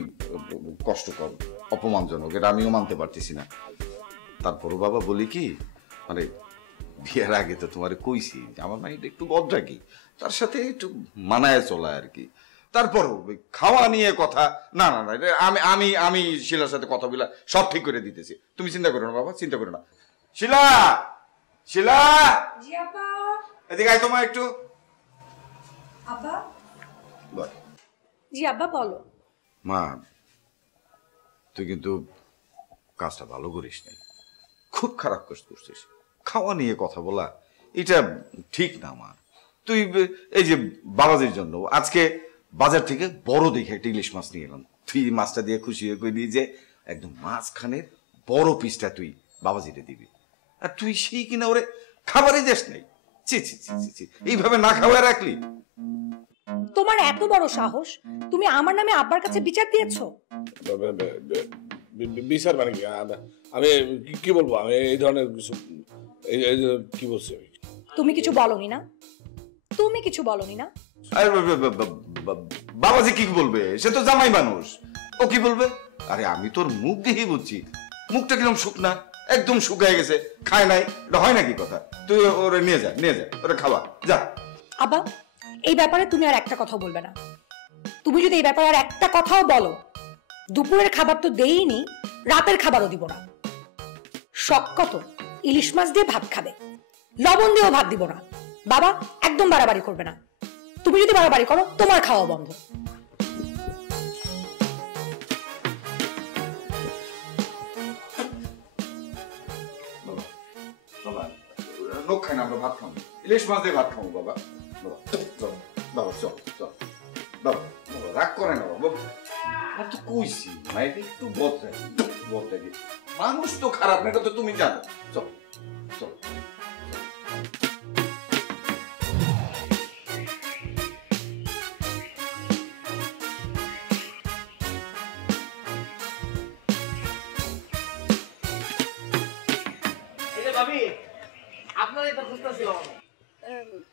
কষ্টকর, অপমানজনক, এটা আমিও মানতে পারতেছি না। তারপরও বাবা বলি কি, মানে বিয়ের আগে তো তোমার কইছি আমার মাইন্ড একটু বদরাগী, তার সাথে একটু মানায় চলা আর কি। তারপরও খাওয়া নিয়ে কথা, না না না, আমি আমি আমি শিলার সাথে কথা বলা সব ঠিক করে দিতেছি, তুমি চিন্তা করো না বাবা, চিন্তা করো না। শিলা, শিলা, জি আপা। এদিকে আয় তোমার একটু। আব্বা। বল। জি আব্বা বলো। মা, তুই কিন্তু কাজটা ভালো করিস নাই, খুব খারাপ কাজ করছিস। খাওয়া নিয়ে কথা বলা এটা ঠিক না মা। তুই এই যে বাবাজির জন্য আজকে বাজার থেকে বড় দেখে একটা ইলিশ মাছ নিয়ে এলাম, তুই মাছটা দিয়ে খুশি হয়ে কই দিয়ে যে একদম মাছখানের বড় পিসটা তুই বাবাজিরে দিবি, আর তুই সেই কিনা ওরে খাবারই দেশ নাই। ছি ছি ছি ছি, এইভাবে না খাওয়া রাখলি? তোমার এত বড় সাহস, তুমি আমার নামে আব্বার কাছে বিচার দিয়েছো? বিচার মানে কি? আমি কি বলবো? আমি এই ধরনের কিছু কি বলছি? তুমি কিছু বলনি না? তুমি কিছু বলনি না? বাবাজি কি বলবে? সে তো জামাই মানুষ, ও কি বলবে? আরে আমি তোর মুখ দেখেই বুঝছি, মুখটা কিরকম শুকনা, একদম শুকায় গেছে, খায় নাই, এটা হয় নাকি কথা? তুই ওরে নিয়ে যা, নিয়ে যা, ওরে খাওয়া যা। আব্বা, এই ব্যাপারে তুমি আর একটা কথা বলবে না। তুমি যদি এই ব্যাপারে আর একটা কথাও বলো, দুপুরের খাবার তো দেইনি, রাতের খাবারও দিব না। শখ কত ইলিশ মাছ দিয়ে ভাত খাবে, লবণ দিয়েও ভাত দিব না। বাবা একদম বাড়াবাড়ি করবে না, তুমি যদি বাড়াবাড়ি করো তোমার খাওয়া বন্ধ। লোক খাই না, আমরা ভাত খাবো, ইলিশ মাছ দিয়ে ভাত খাবো। বাবা বাবা চল চল, বাবা রাগ করে না বাবা, আর তো কইছি মায়ের একটু বদলাগি, মানুষ তো খারাপ না, এটা তো তুমি জানো। চল চল।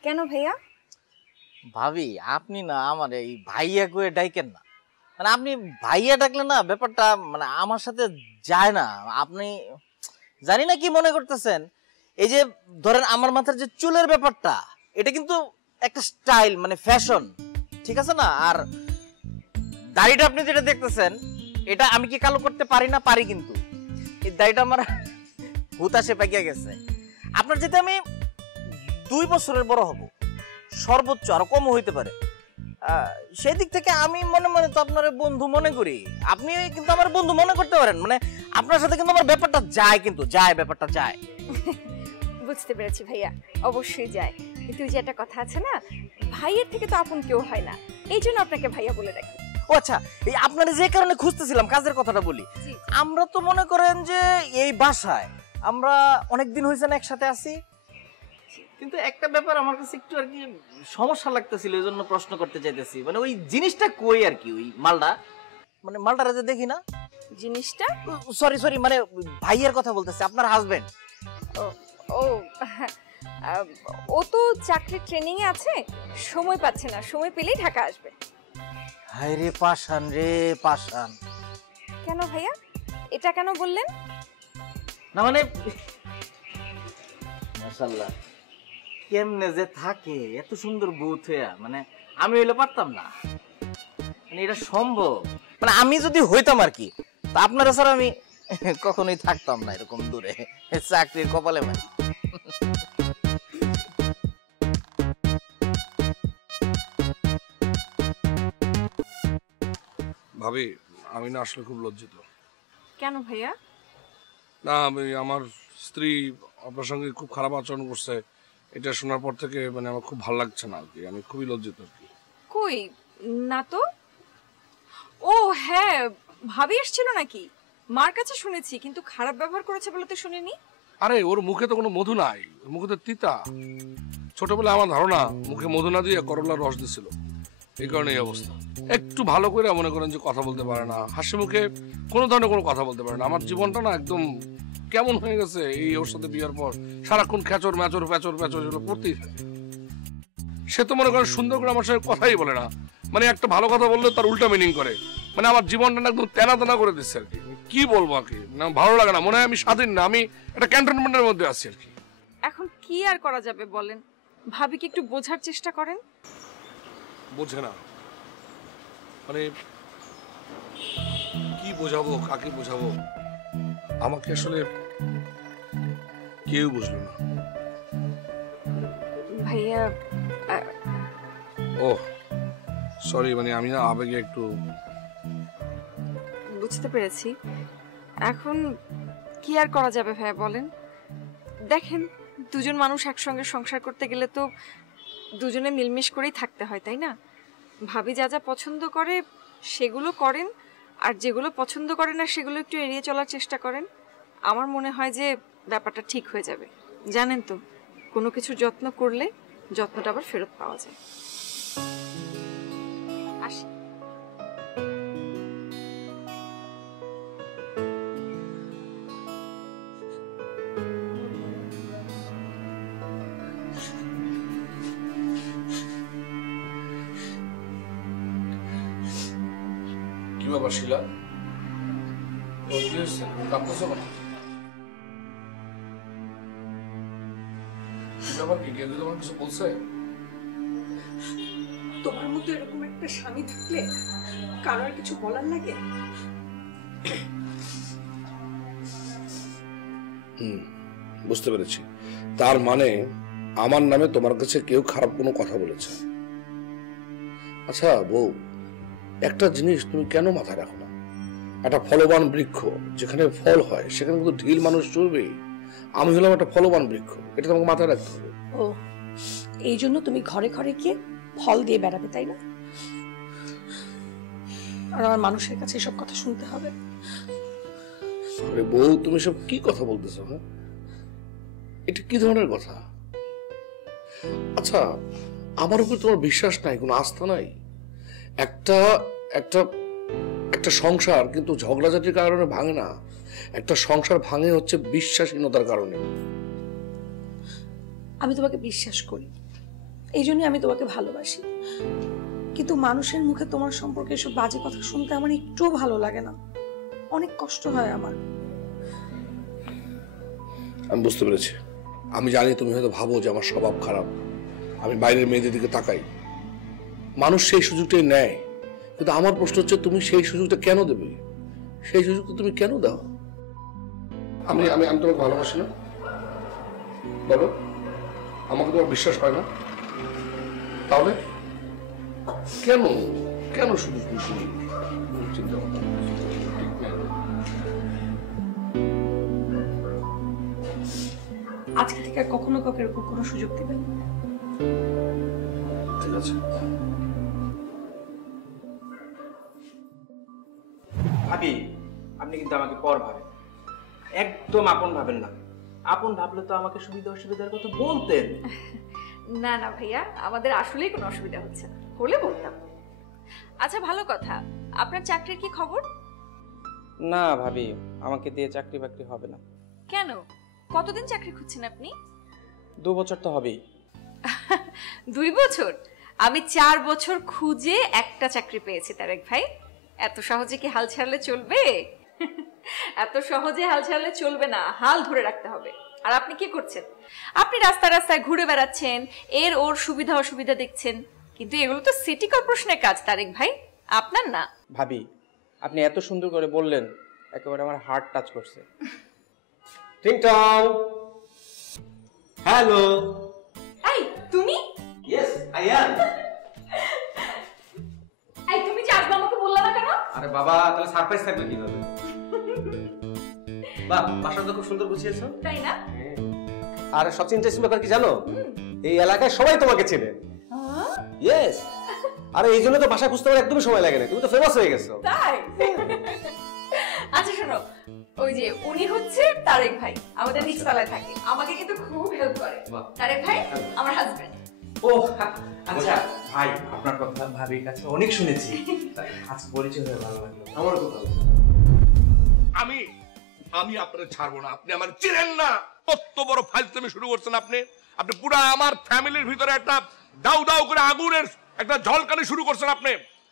কেন ভাইয়া? ভাবি আপনি না আমার এই ভাইয়া কয়ে ডাইকেন না, মানে আপনি ভাইয়া ডাকলে না ব্যাপারটা মানে আমার সাথে যায় না। আপনি জানি না কি মনে করতেছেন, এই যে ধরেন আমার মাথার যে চুলের ব্যাপারটা, এটা কিন্তু একটা স্টাইল, মানে ফ্যাশন, ঠিক আছে না? আর দাড়িটা আপনি যেটা দেখতেছেন, এটা আমি কি কালো করতে পারি না? পারি, কিন্তু এই দাড়িটা আমার হুতাশে পাকিয়ে গেছে। আপনার যেতে আমি 2 বছরের বড় হব সর্বোচ্চ, আরো কমও হইতে পারে। সেই দিক থেকে আমি মনে মনে তো আপনার বন্ধু মনে করি, আপনি কিন্তু আমার বন্ধু মনে করতে পারেন। মানে আপনার সাথে কিন্তু আমার ব্যাপারটা যায়, কিন্তু যায়, ব্যাপারটা যায়। বুঝতে পেরেছি ভাইয়া, অবশ্যই যায়। কিন্তু ওই যে একটা কথা আছে না, ভাইয়ের থেকে তো আপন কেউ হয় না, এই জন্য আপনাকে ভাইয়া বলে রাখি। ও আচ্ছা, এই আপনার যে কারণে খুঁজতেছিলাম কাজের কথাটা বলি। আমরা তো মনে করেন যে এই বাসায় আমরা অনেকদিন হয়েছে না একসাথে আছি, কিন্তু একটা ব্যাপার আমার কাছে একটু আর কি সমস্যা লাগতেছিল, এই জন্য প্রশ্ন করতে চাইতেছি। মানে ওই জিনিসটা কই আর কি, ওই মালটা, মানে মালটারে যে দেখি না জিনিসটা, সরি মানে ভাইয়ের কথা বলতেছি, আপনার হাজবেন্ড। ও ও তো চাকরির ট্রেনিং এ আছে, সময় পাচ্ছে না, সময় পেলেই ঢাকা আসবে। হায় রে পাশান রে পাশান। কেন ভাইয়া, এটা কেন বললেন? না মানে মাশাআল্লাহ, কেমনে যে থাকে এত সুন্দর বউ থয়া, মানে আমি হইলে পারতাম না, মানে এটা সম্ভব? মানে আমি যদি হইতাম আর কি, তা আপনারা স্যার আমি কখনোই থাকতাম না এরকম দূরে, চাকরির কপালে মানে। ভাবি, আমি না আসলে খুব লজ্জিত। কেন ভাইয়া? না, আমি আমার স্ত্রী আপনার সঙ্গে খুব খারাপ আচরণ করছে, এটা শোনার পর থেকে মানে আমার খুব ভালো লাগছে না আর কি, আমি খুবই লজ্জিত আর কি। কই না তো। ও হ্যাঁ, ভাবি এসেছিল নাকি? মার কাছে শুনেছি, কিন্তু খারাপ ব্যবহার করেছে বলে তো শুনিনি। আরে ওর মুখে তো কোনো মধু নাই, ওর মুখে তো তিতা। ছোটবেলায় আমার ধারণা মুখে মধু না দিয়ে করলার রস দিছিল, এই কারণে এই অবস্থা। একটু ভালো করে মনে করেন যে কথা বলতে পারে না, হাসি মুখে কোনো ধরনের কোনো কথা বলতে পারে না। আমার জীবনটা না একদম কেমন হয়ে গেছে এই ওর সাথে বিয়ের পর, সারাক্ষণ খেচর ম্যাচর প্যাচর প্যাচর এগুলো করতেই থাকে। সে তো মনে করেন সুন্দর করে আমার সঙ্গে কথাই বলে না, মানে একটা ভালো কথা বললে তার উল্টা মিনিং করে, মানে আমার জীবনটা না একদম তেনা তেনা করে দিচ্ছে আর কি। কি বলবো আর কি, না ভালো লাগে না, মনে হয় আমি স্বাধীন না, আমি একটা ক্যান্টনমেন্টের মধ্যে আছি আর কি। এখন কি আর করা যাবে বলেন? ভাবিকে একটু বোঝার চেষ্টা করেন। বোঝে না মানে কি বোঝাবো, কাকে বোঝাবো, আমাকে আসলে কেউ বুঝলো না। ভাইয়া ও সরি, মানে আমি না আবেগে একটু। বুঝতে পেরেছি। এখন কি আর করা যাবে ভাইয়া বলেন? দেখেন, দুজন মানুষ একসঙ্গে সংসার করতে গেলে তো দুজনে মিলমিশ করেই থাকতে হয়, তাই না? ভাবি যা যা পছন্দ করে সেগুলো করেন, আর যেগুলো পছন্দ করে না সেগুলো একটু এড়িয়ে চলার চেষ্টা করেন। আমার মনে হয় যে ব্যাপারটা ঠিক হয়ে যাবে। জানেন তো, কোনো কিছু যত্ন করলে যত্নটা আবার ফেরত পাওয়া যায়। আসি। কি ব্যাপার শিলা, কাঁপতেছো কেন? ব্যাপার কি, কেউ তোমার কিছু বলছে? তোমার মতো এরকম একটা স্বামী থাকলে কারোর কিছু বলার লাগে? বুঝতে পেরেছি, তার মানে আমার নামে তোমার কাছে কেউ খারাপ কোনো কথা বলেছে। আচ্ছা বউ, একটা জিনিস তুমি কেন মাথায় রাখো না? একটা ফলবান বৃক্ষ যেখানে ফল হয় সেখানে কিন্তু ঢিল মানুষ চড়বেই। আমি হলাম একটা ফলবান বৃক্ষ, এটা তোমাকে মাথায় রাখতে হবে। ও, এই জন্য তুমি ঘরে ঘরে গিয়ে ফল দিয়ে বেড়াবে, তাই না? আর আমার মানুষের কাছে এসব কথা শুনতে হবে? আরে বউ, তুমি সব কি কথা বলতেছো? হ্যাঁ, এটা কি ধরনের কথা? আচ্ছা, আমার উপর তোমার বিশ্বাস নাই, কোনো আস্থা নাই? একটা একটা একটা সংসার কিন্তু ঝগড়াঝাটির কারণে ভাঙে না, একটা সংসার ভাঙে হচ্ছে বিশ্বাসহীনতার কারণে। আমি তোমাকে বিশ্বাস করি, এই জন্যই আমি তোমাকে ভালোবাসি, কিন্তু মানুষের মুখে তোমার সম্পর্কে এসব বাজে কথা শুনতে আমার একটুও ভালো লাগে না, অনেক কষ্ট হয় আমার। আমি বুঝতে পেরেছি, আমি জানি তুমি হয়তো ভাবো যে আমার স্বভাব খারাপ, আমি বাইরের মেয়েদের দিকে তাকাই, মানুষ সেই সুযোগটাই নেয়, কিন্তু আমার প্রশ্ন হচ্ছে তুমি সেই সুযোগটা কেন দেবে? সেই সুযোগটা তুমি কেন দাও? আমি আমি আমি তোমাকে ভালোবাসি না? বলো, আমাকে তোমার বিশ্বাস হয় না? তাহলে কেন কেন শুধু শুধু চিন্তা ভাবনা আজকে থেকে আর কখনো কাউকে এরকম কোনো সুযোগ দিবেন না। ঠিক আছে। ভাবি, আপনি কিন্তু আমাকে পর ভাবেন, একদম আপন ভাবেন না। আপন ভাবলে তো আমাকে সুবিধা অসুবিধার কথা বলতেন। না না ভাইয়া, আমাদের আসলেই কোনো অসুবিধা হচ্ছে না, হলে বলতাম। আচ্ছা ভালো কথা, আপনার চাকরির কি খবর? না ভাবি, আমাকে দিয়ে চাকরি বাকরি হবে না। কেন, কতদিন চাকরি খুঁজছেন আপনি? 2 বছর তো হবেই। 2 বছর? আমি 4 বছর খুঁজে একটা চাকরি পেয়েছি তারেক ভাই। এত সহজে কি হাল ছাড়লে চলবে? এত সহজে হাল ছাড়লে চলবে না, হাল ধরে রাখতে হবে। আর আপনি কি করছেন? আপনি রাস্তায় রাস্তায় ঘুরে বেড়াচ্ছেন, এর ওর সুবিধা অসুবিধা দেখছেন, কিন্তু এগুলো তো সিটি কর্পোরেশনের কাজ তারেক ভাই, আপনার না। ভাবি, আপনি এত সুন্দর করে বললেন, একেবারে আমার হার্ট টাচ করছে। টিংটং, হ্যালো। এই তুমি? Yes I am. এই তুমি যে আসবে আমাকে বললা না কেন? আরে বাবা, তাহলে সারপ্রাইজ থাকবে কিভাবে? বাহ, বাসা তো খুব সুন্দর গুছিয়েছো। তাই না? আর সবচেয়ে ইন্টারেস্টিং ব্যাপার কি জানো? এই এলাকায় সবাই তোমাকে চেনে। ইয়েস। আরে এই জন্য তো বাসা খুঁজতে আমার একদমই সময় লাগে না, তুমি তো ফেমাস হয়ে গেছো। তাই? আচ্ছা শোনো, ওই যে উনি হচ্ছে তারেক ভাই, আমাদের নিচতলায় থাকে, আমাকে কিন্তু খুব হেল্প করে। তারেক ভাই আমার হাজবেন্ড। ও আচ্ছা ভাই, আপনার কথা ভাবির কাছে অনেক শুনেছি, আজ পরিচয় হয়ে ভালো লাগলো। আমারও তো ভালো। আমি আপনার ছাড়বো না, আপনি আমার চিনেন না। কত বড় ফাইজলামি শুরু করছেন আপনি। আপনি পুরো আমার ফ্যামিলির ভিতরে একটা দাউ দাউ করে আগুনের একটা ঝলকানি শুরু করছেন। আপনি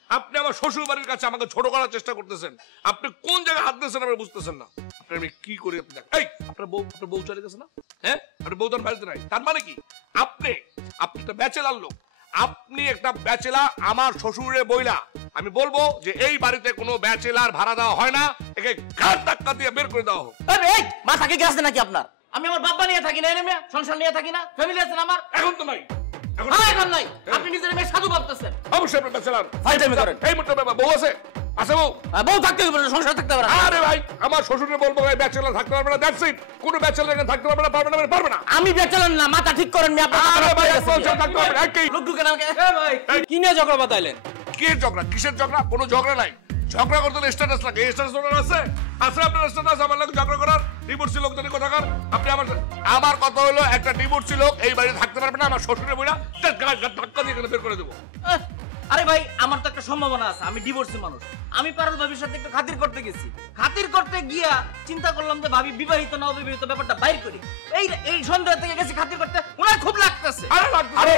আপনি আমার শ্বশুর বাড়ির কাছে আমাকে ছোট করার চেষ্টা করতেছেন। আপনি কোন জায়গায় হাত দিয়েছেন আপনি বুঝতেছেন না। আপনার আমি কি করি আপনি দেখেন। এই আপনার বউ চলে গেছে না? হ্যাঁ, আপনার বউ তো বাড়িতে নাই, তার মানে কি আপনি একটা ব্যাচেলার লোক। আপনি একটা ব্যাচেলার, আমার শ্বশুরে বইলা আমি বলবো যে এই বাড়িতে কোনো ব্যাচেলার ভাড়া দেওয়া হয় না, একে ঘাট ধাক্কা দিয়ে বের করে দেওয়া হোক। আরে এই মাথা কি গেছে নাকি আপনার? আমি আমার বাবা নিয়ে থাকি না, এনে মেয়ে সংসার নিয়ে থাকি না, ফ্যামিলি আছে না আমার। এখন তো নাই, এখন নাই। আপনি নিজের মেয়ে সাধু ভাবতেছেন। অবশ্যই আপনি ব্যাচেলার। ফাইটামি করেন। এই মুহূর্তে বউ আছে? আছে বউ? বউ থাকতে হবে না, সংসার থাকতে পারে না। আরে ভাই, আমার শ্বশুরে বলবো এই ব্যাচেলার থাকতে পারবে না, দ্যাটস ইট। কোনো ব্যাচেলার এখানে থাকতে পারবে না, পারবে না। আমি ব্যাচেলার না, মাথা ঠিক করেন মি আপনার। আরে ভাই, এক বছর থাকতে পারবে না। একই লোক ঢুকে না আমাকে। ভাই কি নিয়ে ঝগড়া বাতাইলেন? কি ঝগড়া? কিসের ঝগড়া? কোনো ঝগড়া নাই। ঝগড়া করতে হলে স্ট্যাটাস লাগে। স্ট্যাটাস আছে? আছে আপনার স্ট্যাটাস আমার লাগে ঝগড়া করার? ডিভোর্সি লোক যদি কোথাকার আপনি। আমার কথা হলো একটা ডিভোর্সি লোক এই বাড়িতে থাকতে পারবে না, আমার শ্বশুরে বইলা ধাক্কা দিয়ে এখানে বের করে দেবো। আরে ভাই, আমার তো একটা সম্ভাবনা আছে, আমি ডিভোর্সি মানুষ। আমি পারুল ভাবির সাথে একটু খাতির করতে গেছি। খাতির করতে গিয়া চিন্তা করলাম যে ভাবি বিবাহিত না অবিবাহিত ব্যাপারটা বাইর করি। এই সন্দেহ থেকে গেছি খাতির করতে, ওনার খুব লাগতেছে। আরে আরে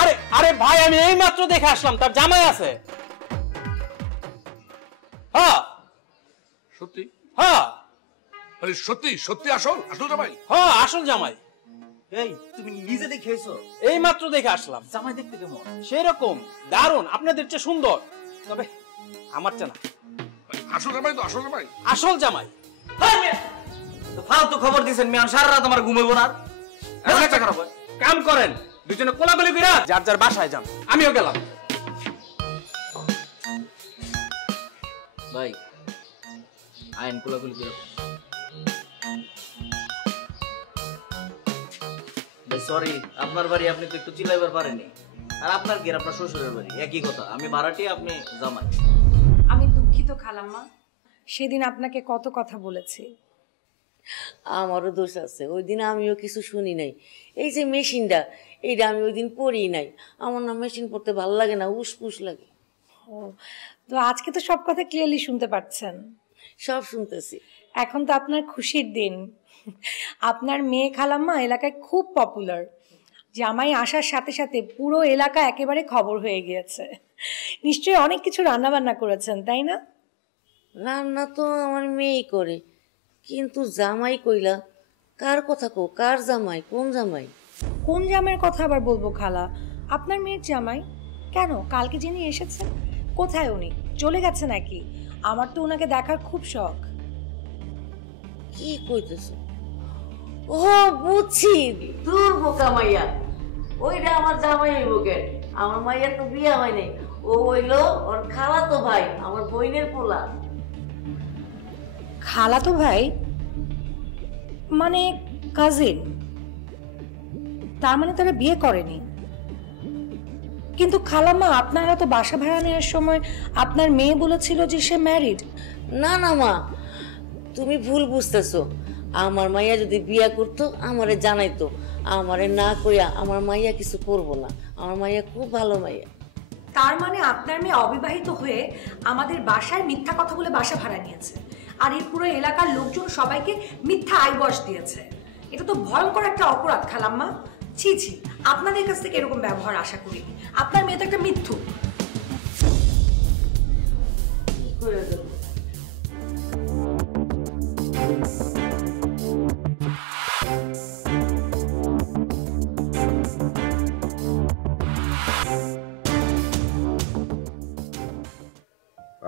আরে আরে ভাই, আমি এই মাত্র দেখে আসলাম, তার জামাই আছে। হ্যাঁ সত্যি? হ্যাঁ আরে সত্যি সত্যি আসল জামাই? হ্যাঁ, আসল জামাই। এই তুমি নিজে দেখেছো? এই মাত্র দেখে আসলাম। জামাই দেখতে কেমন? সেরকম দারুণ, আপনাদের চেয়ে সুন্দর, তবে আমার চেয়ে না। আসল জামাই তো? আসল জামাই? আসল জামাই। ফালতু খবর দিছেন মিয়া, সারা রাত আমার ঘুমাইবো না। একটা খারাপ হয়, কাম করেন, দুজনে কোলাকুলি কইরা যার যার বাসায় যান, আমিও গেলাম। ভাই আইন কোলাকুলি করে সরি, আপনার বাড়ি আপনি তো একটু চিল্লাইবার পারেনি। আর আপনার কি, আপনার শ্বশুরের বাড়ি একই কথা। আমি ভাড়াটি, আপনি জামাই। আমি দুঃখিত খালাম্মা, সেদিন আপনাকে কত কথা বলেছি। আমারও দোষ আছে, ওই দিন আমিও কিছু শুনি নাই। এই যে মেশিনটা, এইটা আমি ওই দিন পড়ি নাই। আমার না মেশিন পড়তে ভালো লাগে না, উসপুস লাগে। ও, তো আজকে তো সব কথা ক্লিয়ারলি শুনতে পাচ্ছেন। সব শুনতেছি। এখন তো আপনার খুশির দিন। আপনার মেয়ে খালাম্মা এলাকায় খুব পপুলার। জামাই আসার সাথে সাথে পুরো এলাকা একেবারে খবর হয়ে গিয়েছে। নিশ্চয়ই অনেক কিছু রান্না বান্না করেছেন, তাই না? রান্না তো আমার মেয়েই করে, কিন্তু জামাই কইলা কার কথা কো? কার জামাই? কোন জামাই? কোন জামাইয়ের কথা আবার বলবো খালা? আপনার মেয়ের জামাই। কেন, কালকে যিনি এসেছেন, কোথায় উনি? চলে গেছে নাকি? আমার তো ওনাকে দেখার খুব শখ। কি কইতেছ? ও বুঝছি, দূর বোকা মাইয়া। ওইটা আমার জামাই হইব কেন? আমার মাইয়া তো বিয়া হয় নাই, ও হইলো ওর খালাতো ভাই, আমার বোনের পোলা। খালাতো ভাই মানে কাজিন? তার মানে তারা বিয়ে করেনি। কিন্তু খালাম্মা, আপনারা তো বাসা ভাড়া নেওয়ার সময় আপনার মেয়ে বলেছিল যে সে ম্যারিড। না না মা, তুমি ভুল বুঝতেছো। আমার মাইয়া যদি বিয়া করতো আমারে জানাইতো, আমারে না কইয়া আমার মাইয়া কিছু করবো না। আমার মাইয়া খুব ভালো মাইয়া। তার মানে আপনার মেয়ে অবিবাহিত হয়ে আমাদের বাসায় মিথ্যা কথা বলে বাসা ভাড়া নিয়েছে, আর এই পুরো এলাকার লোকজন সবাইকে মিথ্যা আইবস দিয়েছে। এটা তো ভয়ঙ্কর একটা অপরাধ খালাম্মা। ছি ছি, আপনাদের কাছ থেকে এরকম ব্যবহার আশা করিনি। আপনার মেয়ে তো একটা মিথ্যুক।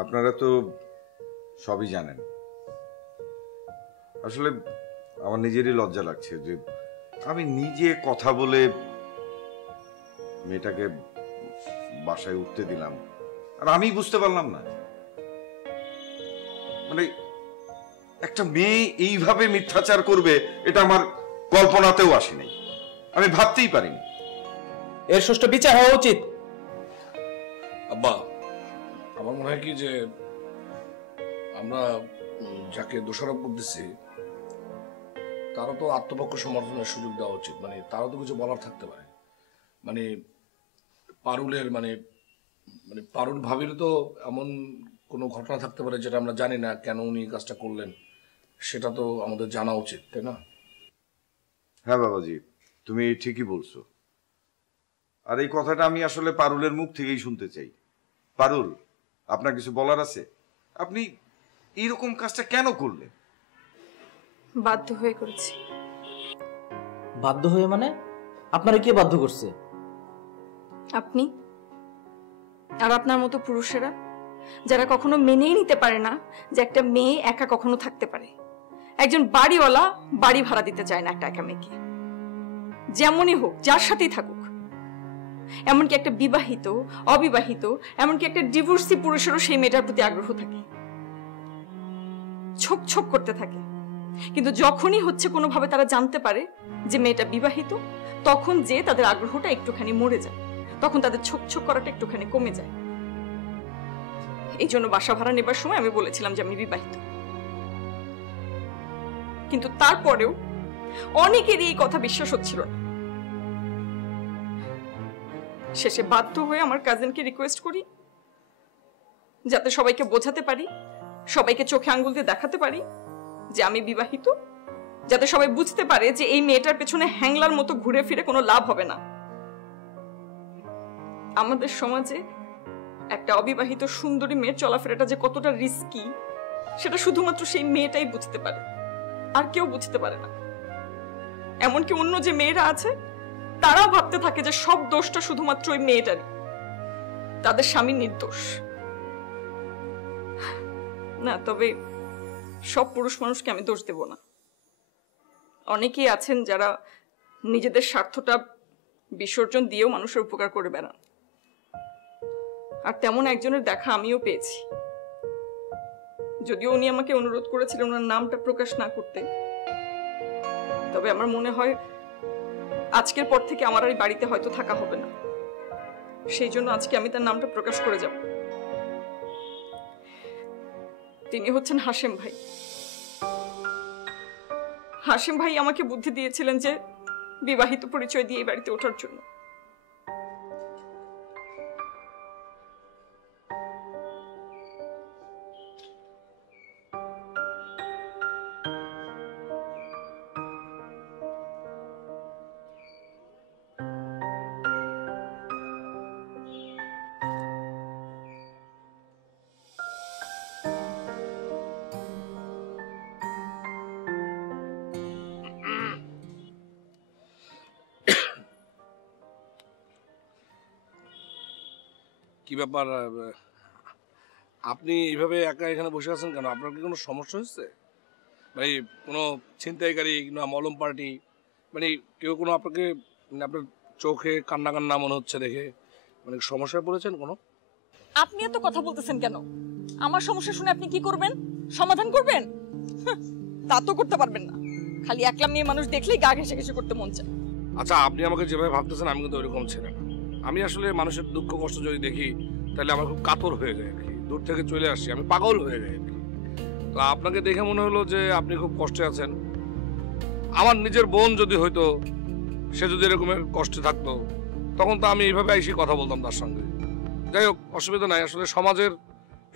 আপনারা তো সবই জানেন। আসলে আমার নিজেরই লজ্জা লাগছে যে আমি নিজে কথা বলে মেয়েটাকে বাসায় উঠতে দিলাম, আর আমি বুঝতে পারলাম না। মানে একটা মেয়ে এইভাবে মিথ্যাচার করবে এটা আমার কল্পনাতেও আসেনি, আমি ভাবতেই পারিনি। এর সুষ্ঠু বিচার হওয়া উচিত। আব্বা, আমার মনে হয় কি যে আমরা যাকে দোষারোপ করতেছি তারও তো আত্মপক্ষ সমর্থনের সুযোগ দেওয়া উচিত। মানে তারও তো কিছু বলার থাকতে পারে। মানে পারুলের মানে মানে পারুল ভাবিরও তো এমন কোনো ঘটনা থাকতে পারে যেটা আমরা জানি না, কেন উনি কাজটা করলেন সেটা তো আমাদের জানা উচিত, তাই না? হ্যাঁ বাবাজি, তুমি ঠিকই বলছো। আর এই কথাটা আমি আসলে পারুলের মুখ থেকেই শুনতে চাই। পারুল, আপনার কিছু বলার আছে? আপনি এইরকম কাজটা কেন করলেন? বাধ্য হয়ে করেছি। বাধ্য হয়ে মানে? আপনারা কে বাধ্য করছে? আপনি আর আপনার মতো পুরুষেরা, যারা কখনো মেনেই নিতে পারে না যে একটা মেয়ে একা কখনো থাকতে পারে। একজন বাড়িওয়ালা বাড়ি ভাড়া দিতে চায় না একটা একা মেয়েকে, যেমনই হোক, যার সাথেই থাকুক। এমনকি একটা বিবাহিত, অবিবাহিত, এমনকি একটা ডিভোর্সি পুরুষেরও সেই মেয়েটার প্রতি আগ্রহ থাকে, ছোক ছোক করতে থাকে। কিন্তু যখনই হচ্ছে কোনোভাবে তারা জানতে পারে যে মেয়েটা বিবাহিত, তখন যে তাদের আগ্রহটা একটুখানি মরে যায়, তখন তাদের ছোক ছোক করাটা একটুখানি কমে যায়। এই জন্য বাসা ভাড়া নেবার সময় আমি বলেছিলাম যে আমি বিবাহিত। কিন্তু তারপরেও অনেকেরই এই কথা বিশ্বাস হচ্ছিল না। শেষে বাধ্য হয়ে আমার কাজিনকে রিকোয়েস্ট করি যাতে সবাইকে বোঝাতে পারি, সবাইকে চোখে আঙ্গুল দিয়ে দেখাতে পারি যে আমি বিবাহিত, যাতে সবাই বুঝতে পারে যে এই মেয়েটার পেছনে হ্যাংলার মতো ঘুরে ফিরে কোনো লাভ হবে না। আমাদের সমাজে একটা অবিবাহিত সুন্দরী মেয়ের চলাফেরাটা যে কতটা রিস্কি সেটা শুধুমাত্র সেই মেয়েটাই বুঝতে পারে, আর কেউ বুঝতে পারে না। এমনকি অন্য যে মেয়েরা আছে তারাও ভাবতে থাকে যে সব দোষটা শুধুমাত্র ওই মেয়েটারই, তাদের স্বামী নির্দোষ না। তবে সব পুরুষ মানুষকে আমি দোষ দেব না। অনেকেই আছেন যারা নিজেদের স্বার্থটা বিসর্জন দিয়েও মানুষের উপকার করে বেড়ান, আর তেমন একজনের দেখা আমিও পেয়েছি। যদিও উনি আমাকে অনুরোধ করেছিলেন ওনার নামটা প্রকাশ না করতে, তবে আমার মনে হয় আজকের পর থেকে আমার আর এই বাড়িতে হয়তো থাকা হবে না। সেই জন্য আজকে আমি তার নামটা প্রকাশ করে যাব। তিনি হচ্ছেন হাশেম ভাই। হাশেম ভাই আমাকে বুদ্ধি দিয়েছিলেন যে বিবাহিত পরিচয় দিয়ে এই বাড়িতে ওঠার জন্য। কি ব্যাপার, আপনি এইভাবে একা এখানে বসে আছেন কেন? আপনার কি কোনো সমস্যা হচ্ছে? মানে কোনো ছিনতাইকারী কিংবা মলম পার্টি, মানে কেউ কোনো আপনাকে, মানে আপনার চোখে কান্না কান্না মনে হচ্ছে দেখে মানে সমস্যায় পড়েছেন কোনো? আপনি এত কথা বলতেছেন কেন? আমার সমস্যা শুনে আপনি কি করবেন? সমাধান করবেন? তা তো করতে পারবেন না। খালি একলা মেয়ে মানুষ দেখলেই গা ঘেঁষে ঘেঁষে করতে মন চায়। আচ্ছা, আপনি আমাকে যেভাবে ভাবতেছেন আমি কিন্তু ওইরকম ছেলে না। আমি আসলে মানুষের দুঃখ কষ্ট যদি দেখি তাহলে আমার খুব কাতর হয়ে যায় আর কি, দূর থেকে চলে আসি, আমি পাগল হয়ে যাই আর কি। তো আপনাকে দেখে মনে হলো যে আপনি খুব কষ্টে আছেন। আমার নিজের বোন যদি হয়তো, সে যদি এরকমের কষ্টে থাকতো তখন তো আমি এইভাবে এসে কথা বলতাম তার সঙ্গে। যাই হোক, অসুবিধা নাই। আসলে সমাজের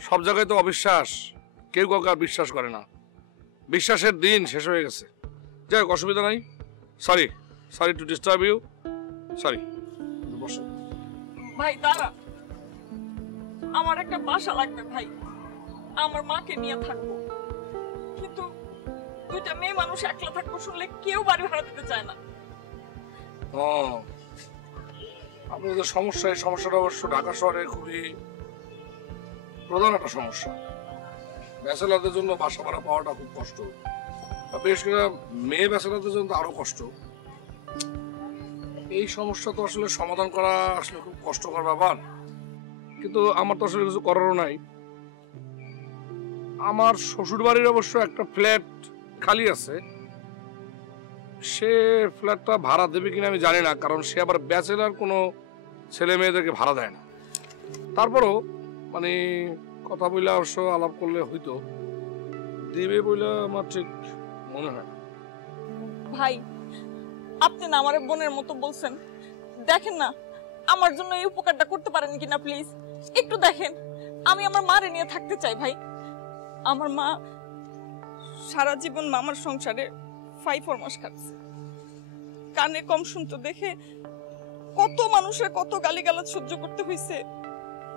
সব জায়গায় তো অবিশ্বাস, কেউ কাউকে আর বিশ্বাস করে না। বিশ্বাসের দিন শেষ হয়ে গেছে। যাই হোক, অসুবিধা নাই। Sorry to disturb you, sorry. বসো ভাই দাঁড়া, আমার একটা বাসা লাগবে ভাই, আমার মাকে নিয়ে থাকবো। কিন্তু দুইটা মেয়ে মানুষ একলা থাকবো শুনলে কেউ বাড়ি ভাড়া দিতে চায় না। আপনাদের সমস্যা, এই সমস্যাটা অবশ্য ঢাকা শহরে খুবই প্রধান একটা সমস্যা। ব্যাচেলারদের জন্য বাসা ভাড়া পাওয়াটা খুব কষ্ট, বিশেষ করে মেয়ে ব্যাচেলারদের জন্য আরো কষ্ট। এই সমস্যা তো আসলে সমাধান করা আসলে খুব কষ্টকর ব্যাপার, কিন্তু আমার তো আসলে কিছু করারও নাই। আমার শ্বশুর বাড়ির অবশ্য একটা ফ্ল্যাট খালি আছে, সে ফ্ল্যাটটা ভাড়া দেবে কিনা আমি জানি না, কারণ সে আবার ব্যাচেলার কোনো ছেলে মেয়েদেরকে ভাড়া দেয় না। তারপরও মানে কথা বলে অবশ্য আলাপ করলে হয়তো দেবে বলে আমার ঠিক মনে হয় না। ভাই আপনি না আমার বোনের মতো বলছেন, দেখেন না আমার জন্য এই উপকারটা করতে পারেন কিনা প্লিজ, একটু দেখেন। আমি আমার মারে নিয়ে থাকতে চাই ভাই। আমার মা সারা জীবন মামার সংসারে 5 মাস কাটছে, কানে কম শুনতো দেখে কত মানুষের কত গালিগালাজ সহ্য করতে হয়েছে।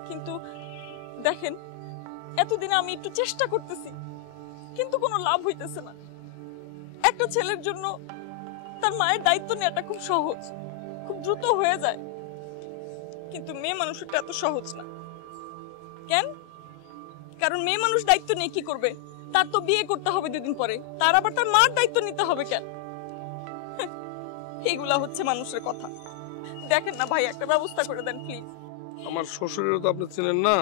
কিন্তু দেখেন এতদিনে আমি একটু চেষ্টা করতেছি, কিন্তু কোনো লাভ হইতেছে না। একটা ছেলের জন্য তার মায়ের দায়িত্ব নেওয়াটা খুব সহজ, খুব দ্রুত হয়ে যায়, কিন্তু মেয়ে মানুষটা এত সহজ না। কেন? কারণ মেয়ে মানুষ দায়িত্ব নিয়ে কি করবে? তার তো বিয়ে করতে হবে 2 দিন পরে, তার আবার তার মার দায়িত্ব নিতে হবে কেন? এগুলা হচ্ছে মানুষের কথা। দেখেন না ভাই, একটা ব্যবস্থা করে দেন প্লিজ। আমার শ্বশুরেরও তো আপনি চিনেন না,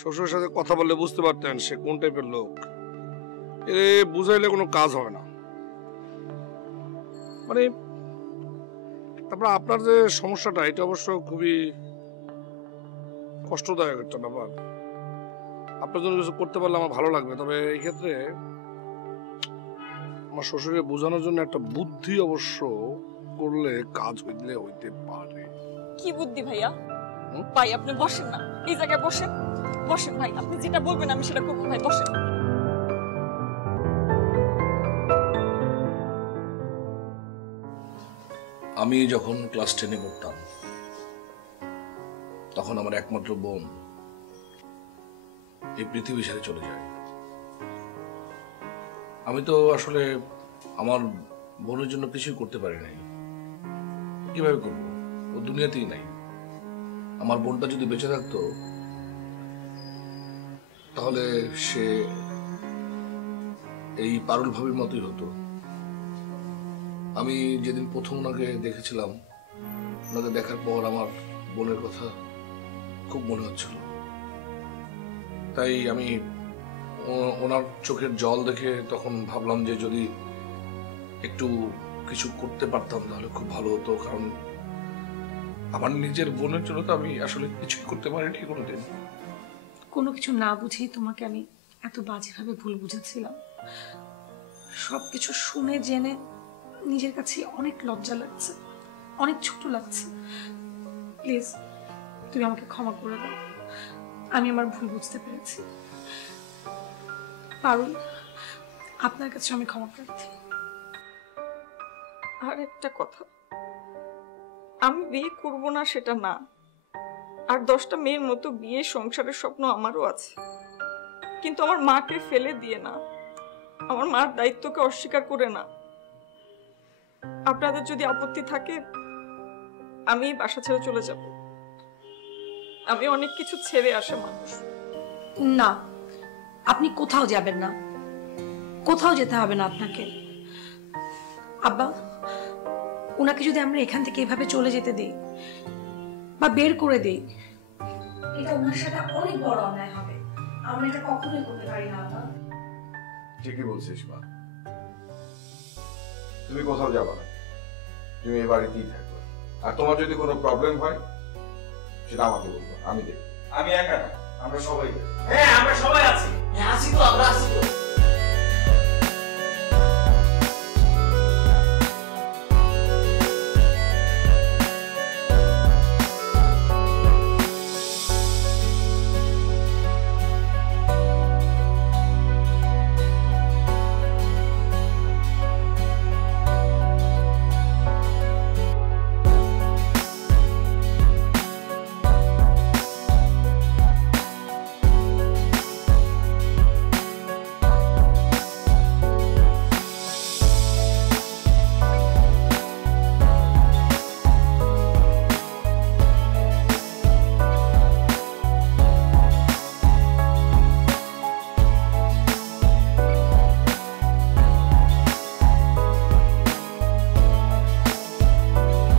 শ্বশুরের সাথে কথা বললে বুঝতে পারতেন সে কোন টাইপের লোক। এ বুঝাইলে কোনো কাজ হবে না। মানে তারপর আপনার যে সমস্যাটা, এটা অবশ্য খুবই কষ্টদায়ক একটা ব্যাপার। আপনার জন্য কিছু করতে পারলে আমার ভালো লাগবে, তবে এই ক্ষেত্রে আমার শ্বশুরকে বোঝানোর জন্য একটা বুদ্ধি অবশ্য করলে কাজ হইতে পারে। কি বুদ্ধি ভাইয়া? ভাই আপনি বসেন না, এই জায়গায় বসেন, বসেন ভাই, আপনি যেটা বলবেন আমি সেটা করবো। ভাই বসেন। আমি যখন ক্লাস 10-এ পড়তাম তখন আমার একমাত্র বোন এই পৃথিবী ছেড়ে চলে যায়। আমি তো আসলে আমার বোনের জন্য কিছুই করতে পারি নাই। কিভাবে করবো? ও দুনিয়াতেই নাই। আমার বোনটা যদি বেঁচে থাকতো তাহলে সে এই পারুল ভাবির মতোই হতো। আমি যেদিন প্রথম ওনাকে দেখেছিলাম, ওনাকে দেখার পর আমার বোনের কথা খুব মনে হচ্ছিল। তাই আমি ওনার চোখের জল দেখে তখন ভাবলাম যে যদি একটু কিছু করতে পারতাম তাহলে খুব ভালো হতো, কারণ আমার নিজের বোনের জন্য তো আমি আসলে কিছু করতে পারিনি কোনোদিন। কোনো কিছু না বুঝেই তোমাকে আমি এত বাজেভাবে ভুল বুঝেছিলাম। সবকিছু শুনে জেনে নিজের কাছে অনেক লজ্জা লাগছে, অনেক ছোট লাগছে। প্লিজ তুমি আমাকে ক্ষমা করে দাও, আমি আমার ভুল বুঝতে পেরেছি। পারুল, আপনার কাছে আমি ক্ষমা প্রার্থী। আর একটা কথা, আমি বিয়ে করব না সেটা না, আর 10টা মেয়ের মতো বিয়ে সংসারের স্বপ্ন আমারও আছে, কিন্তু আমার মাকে ফেলে দিয়ে না, আমার মার দায়িত্বকে অস্বীকার করে না। আপনাদের যদি আপত্তি থাকে আমি বাসা ছেড়ে চলে যাব। আমি অনেক কিছু ছেড়ে আসে মানুষ। না, আপনি কোথাও যাবেন না, কোথাও যেতে হবে না আপনাকে। আব্বা, ওনাকে যদি আমরা এখান থেকে এভাবে চলে যেতে দিই বা বের করে দিই, এটা ওনার সাথে অনেক বড় অন্যায় হবে। আমরা এটা কখনোই করতে পারি না। ঠিকই বলছিস মা, তুমি কোথাও যাবে না, তুমি এ বাড়িতেই থাকবে। আর তোমার যদি কোনো প্রবলেম হয় সেটা আমাকে বলবো, আমি দেখব। আমি একা না, আমরা সবাই। হ্যাঁ আমরা সবাই আছি। হ্যাঁ আছি তো, আমরা আছি তো।